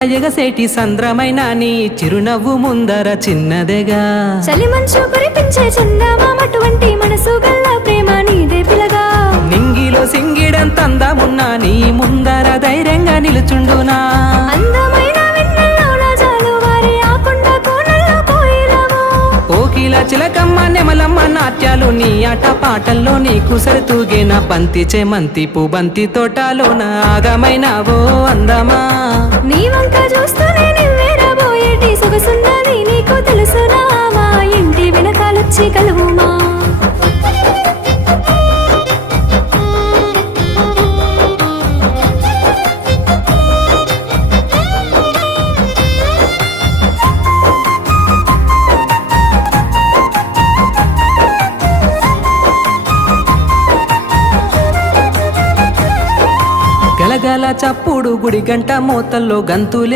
ఎగసేటి సంద్రమైన నీ చిరునవ్వు ముందర చిన్నదేగా చలి మంచు కురిపించే చందమామటువంటి మనసు గల్ల ప్రేమ నీదే పిలగా నింగిలో సింగిడంత అందమున్నా నీ ముందర ధైర్యంగా నిలుచుండునా అందమైన వెన్నెల్లోన జాలువారి ఆ కొండ కోనల్లో కోయిలవో కోకిల చిలకమ్మ నెమలమ్మ నాట్యాలు నీ ఆట పాటల్లో నీకు సరితూగేన బంతి చేమంతి పూబంతి తోటలోన ఆగమైనావో అందమా నీ వంక చూస్తూనే నివ్వేరబోయేటి సొగసున్నది నీకు తెలుసునా మా ఇంటి వెనకాలొచ్చి కలువుమా గలగల చప్పుడు గుడి గంట మోతల్లో గంతులే